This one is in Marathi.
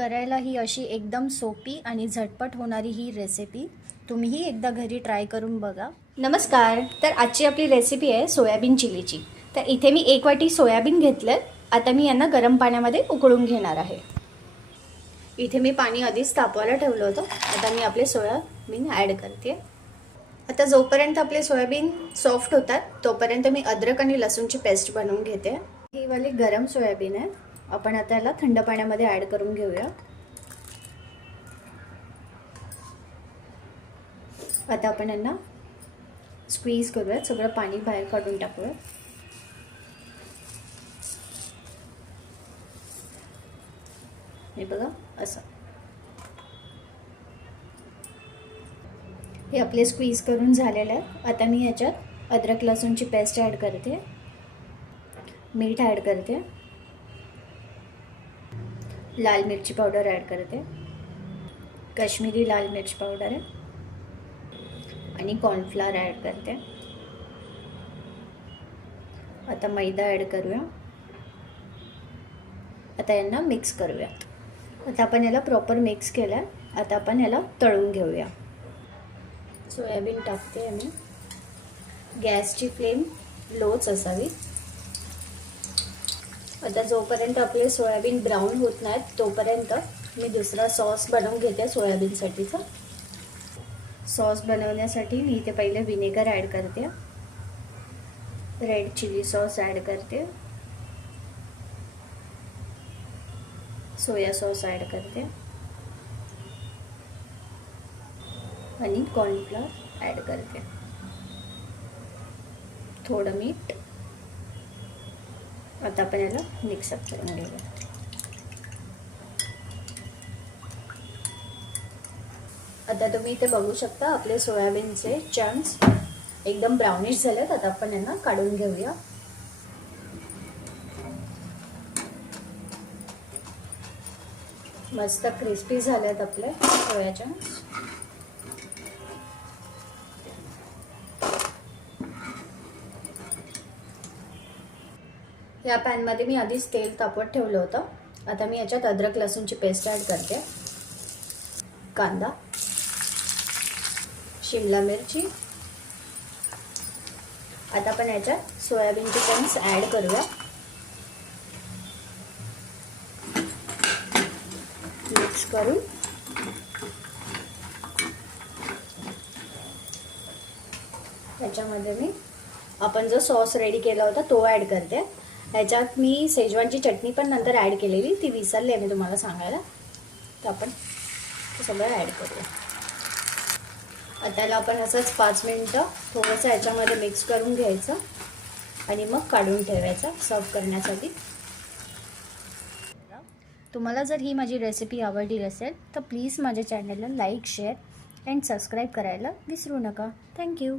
करायला ही अशी एकदम सोपी आणि झटपट होणारी ही रेसिपी तुम्हीही एकदा घरी ट्राय करून बघा। नमस्कार, तर आजची आपली रेसिपी आहे सोयाबीन चिलीची। तर इथे मी 1 वाटी सोयाबीन घेतले। आता मी यांना गरम पाण्यामध्ये उकळून घेणार आहे। इथे मी पाणी आधीच तापवायला ठेवलं होतं। आता मी आपले सोयाबीन ॲड करते। आता जोपर्यंत आपले सोयाबीन सॉफ्ट होतात तोपर्यंत मी अद्रक आणि लसूणची पेस्ट बनवून घेते। ही वाली गरम सोयाबीन आहे। आपण आता याला थंड पाण्यामध्ये ॲड करून घेऊया। आता आपण यांना स्क्वीज करूया, सगळं पाणी बाहेर काढून टाकूया। हे बघा असं। हे आपले स्क्वीज करून झालेलं आहे। आता मी याच्यात अद्रक लसूणची पेस्ट ॲड करते, मीठ ॲड करते, लाल मिरची पावडर ॲड करते, काश्मीरी लाल मिर्च पावडर आहे आणि कॉर्नफ्लोअर ॲड करते। आता मैदा ॲड करूया। आता यांना मिक्स करूया। आता आपण याला प्रॉपर मिक्स केलं। आता आपण याला तळून घेऊया। सोयाबीन टाकते मी। गॅसची फ्लेम लोच असावी। आता जोपर्यंत आपले सोयाबीन ब्राऊन होत नाहीत तोपर्यंत मी दुसरा सॉस बनवून घेते। सोयाबीनसाठीचा सॉस बनवण्यासाठी मी इथे पहिले विनेगर ॲड करते, रेड चिली सॉस ॲड करते, सोया सॉस ॲड करते आणि कॉर्नफ्लोअर ॲड करते, थोडं मीठ। आता आपण याला मिक्सअप करून घेऊया। आता तुम्ही इथे बघू शकता आपले सोयाबीनचे चंक्स एकदम ब्राउनिश झालेत। आता आपण यांना काढून घेऊया। मस्त क्रिस्पी झालेत आपले सोया चंक्स। या पॅनमध्ये मी आधीच तेल तापवत ठेवलं होतं। आता मी याच्यात अद्रक लसूणची पेस्ट ॲड करते, कांदा, शिमला मिरची। आता आपण याच्यात सोयाबीनचे चंक्स ॲड करूया, मिक्स करून याच्यामध्ये मी आपण जो सॉस रेडी केला होता तो ॲड करते। याच्यात मी शेजवानची चटणी पण नंतर ॲड केलेली, ती विसरले मी तुम्हाला सांगायला। तर आपण ते सगळं ॲड करूया। आता याला आपण असंच 5 मिनिटं थोडंसं याच्यामध्ये मिक्स करून घ्यायचं आणि मग काढून ठेवायचं सर्व करण्यासाठी। तुम्हाला जर ही माझी रेसिपी आवडली असेल तर प्लीज माझ्या चॅनलला लाईक, शेअर अँड सबस्क्राईब करायला विसरू नका। थँक्यू।